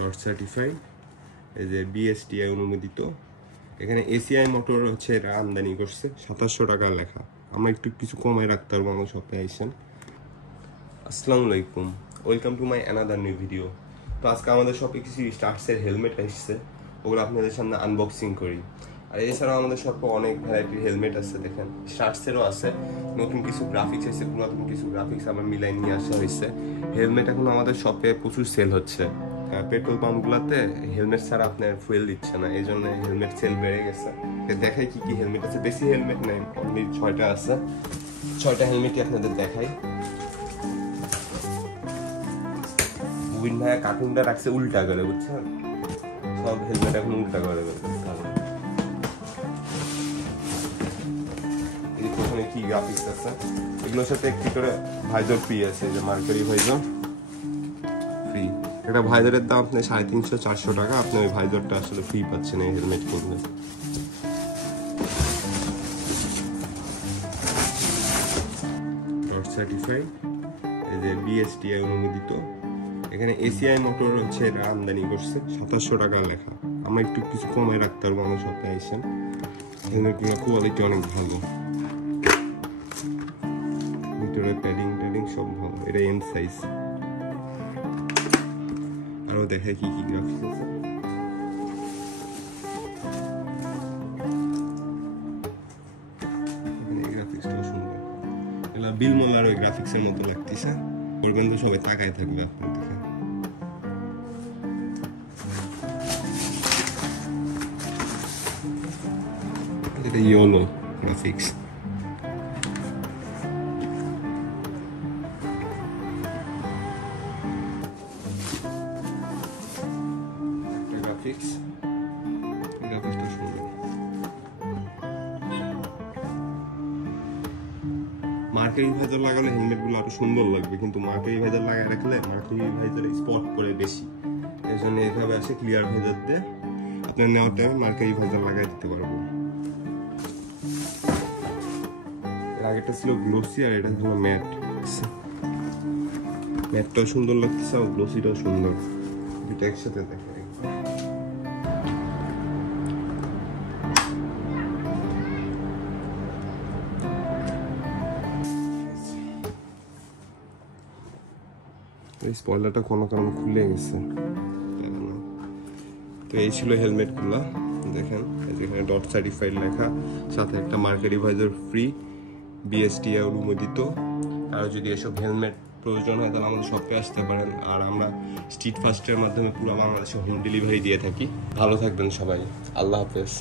Dot certified, এই যে BSTI অনুমোদিত। এখানে এসিআই মোটর হচ্ছে এটা আমদানি করছে, 2700 টাকা লেখা। আমরা একটু কিছু কমায় রাখতে পারবো আমার শপে আইসেন। আসসালামু আলাইকুম, welcome to my another new video. তো আজকে আমাদের শপে কিছু স্টার্টসের হেলমেট আসছে, ওগুলো আপনাদের সামনে আনবক্সিং করি। আর এছাড়াও আমাদের শপে অনেক ভ্যারাইটির হেলমেট আছে, দেখেন স্টার্টসেরও আছে, নতুন কিছু গ্রাফিক্স আছে, পুরাতন কিছু গ্রাফিক্স আবার মিলাই নিয়ে আসা হয়েছে। হেলমেট এখন আমাদের শপে প্রচুর সেল হচ্ছে। পেট্রোল পাম্পগুলোতে হেলমেট ছাড়া আপনার ফুয়েল দিচ্ছে না, এই জন্য হেলমেট সেল বেড়ে গেছে। দেখাই কি কি হেলমেট আছে, বেশি হেলমেট নেই, অনলি 6টা আছে। 6টা হেলমেটই আপনাদের দেখাই। বুবিন ভাইয়া কার্টুনটা রাখছে উল্টা করে, বুঝছেন, সব হেলমেট এখন উল্টা করে। প্রথমে কি গ্রাফিক্স আছে, এগুলোর সাথে একটি করে ভাইজার ফ্রি আছে, যে মার্কারি ভাইজার ফ্রি। এটা ভাইজারের দাম আপনি 350-400 টাকা, আপনি ওই ভাইজারটা আসলে ফ্রি পাচ্ছেন এই হেলমেট কিনলে। ডট সার্টিফাইড, এই যে বিএসটিআই অনুমোদিত। এখানে এসিআই মোটর হচ্ছে এটা আমদানি করছে, 2700 টাকা লেখা। আমরা একটু কিছু কমায় রাখতে পারবো আমার শপে আইসেন। হেলমেটগুলো কোয়ালিটি অনেক ভালো, ভিতরে প্যাডিং সব ভালো। এটা এম সাইজ। আরো দেখায় কি কি গ্রাফিক্স আছে। এখানে এই গ্রাফিক্সটাও সুন্দর, এগুলা বিল মোলার ওই গ্রাফিক্সের মতো লাগতেছে। করবেন তো সবাই তাকায় থাকবে আপনার দিকে। এটা ইয়েলো গ্রাফিক্স। গ্রাফিক্সটা সুন্দর। মার্কারি ভাইজার লাগালে হেলমেট গুলো আরো সুন্দর লাগবে, কিন্তু মার্কারি ভাইজার লাগায় রাখলে মার্কারি ভাইজার স্পট করে বেশি, এর জন্য এইভাবে আসে ক্লিয়ার ভাইজার দিয়ে আপনার নেওয়ার টাইমে মার্কারি ভাইজার লাগাই দিতে পারবো। এর আগেটা ছিল গ্লোসি আর এটা হলো ম্যাট। ম্যাটটাও সুন্দর লাগতেছে আর গ্লোসিটাও সুন্দর, দুটো একসাথে দেখাই। এই স্পয়লারটা কোনো কারণে খুলে গেছে। তো এই ছিল হেলমেট গুলা, দেখেন যেখানে ডট সার্টিফাইড লেখা, সাথে একটা মার্কারি ভাইজার ফ্রি, বিএসটিআই অনুমোদিত। আর যদি এসব হেলমেট প্রয়োজন হয় তাহলে আমাদের শপে আসতে পারেন। আর আমরা স্ট্রিট ফাস্টের মাধ্যমে পুরো বাংলাদেশে হোম ডেলিভারি দিয়ে থাকি। ভালো থাকবেন সবাই, আল্লাহ হাফেজ।